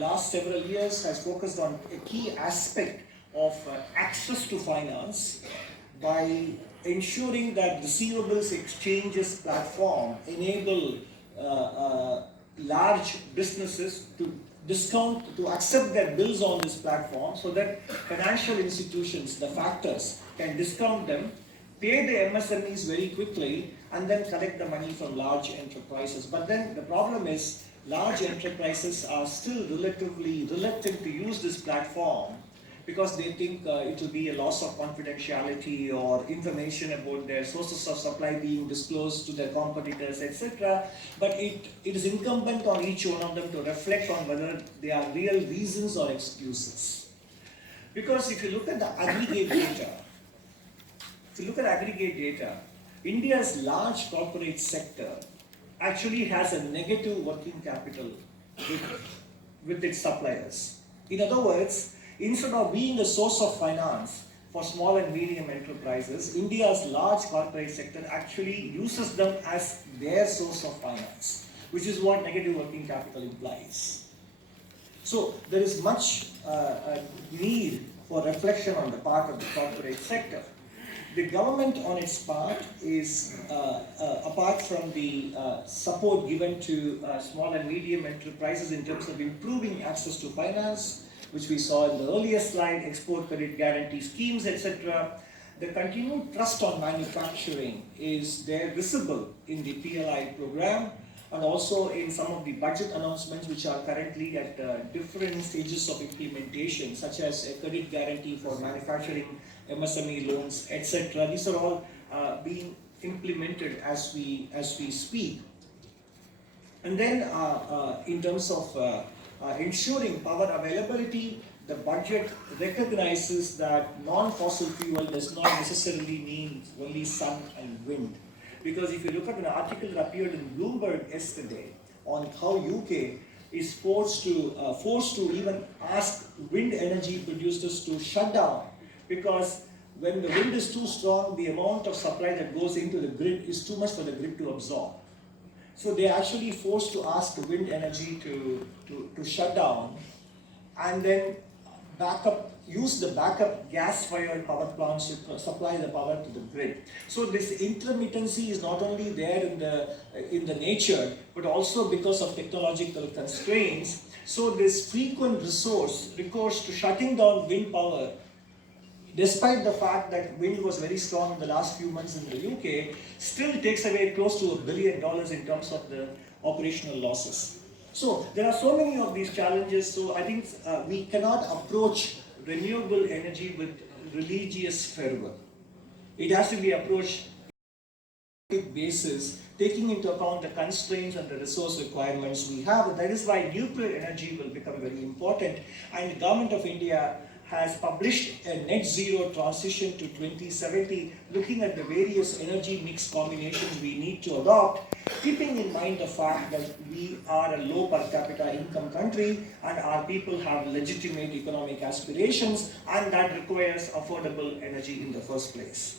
last several years has focused on a key aspect of access to finance by ensuring that receivables exchanges platform enable large businesses to accept their bills on this platform, so that financial institutions, the factors, can discount them, pay the MSMEs very quickly, and then collect the money from large enterprises. But then the problem is, large enterprises are still relatively reluctant to use this platform because they think it will be a loss of confidentiality or information about their sources of supply being disclosed to their competitors, etc. But it is incumbent on each one of them to reflect on whether they are real reasons or excuses. Because if you look at the aggregate data, India's large corporate sector actually has a negative working capital with its suppliers. In other words, instead of being a source of finance for small and medium enterprises, India's large corporate sector actually uses them as their source of finance, which is what negative working capital implies. So there is much need for reflection on the part of the corporate sector. The government on its part is, apart from the support given to small and medium enterprises in terms of improving access to finance, which we saw in the earlier slide, export credit guarantee schemes, etc., the continued trust on manufacturing is there visible in the PLI program and also in some of the budget announcements which are currently at different stages of implementation, such as a credit guarantee for manufacturing, MSME loans, etc. These are all being implemented as we speak. And then in terms of ensuring power availability, the budget recognizes that non-fossil fuel does not necessarily mean only sun and wind. Because if you look at an article that appeared in Bloomberg yesterday on how UK is forced to even ask wind energy producers to shut down, because when the wind is too strong, the amount of supply that goes into the grid is too much for the grid to absorb. So they are actually forced to ask the wind energy to shut down and then use the backup gas-fired power plants to supply the power to the grid. So this intermittency is not only there in the nature, but also because of technological constraints. So this frequent recourse to shutting down wind power, despite the fact that wind was very strong in the last few months in the UK, still takes away close to $1 billion in terms of the operational losses. So there are so many of these challenges, so I think we cannot approach renewable energy with religious fervor. It has to be approached on a basis, taking into account the constraints and the resource requirements we have. That is why nuclear energy will become very important, and the Government of India has published a net zero transition to 2070, looking at the various energy mix combinations we need to adopt, keeping in mind the fact that we are a low per capita income country and our people have legitimate economic aspirations, and that requires affordable energy in the first place.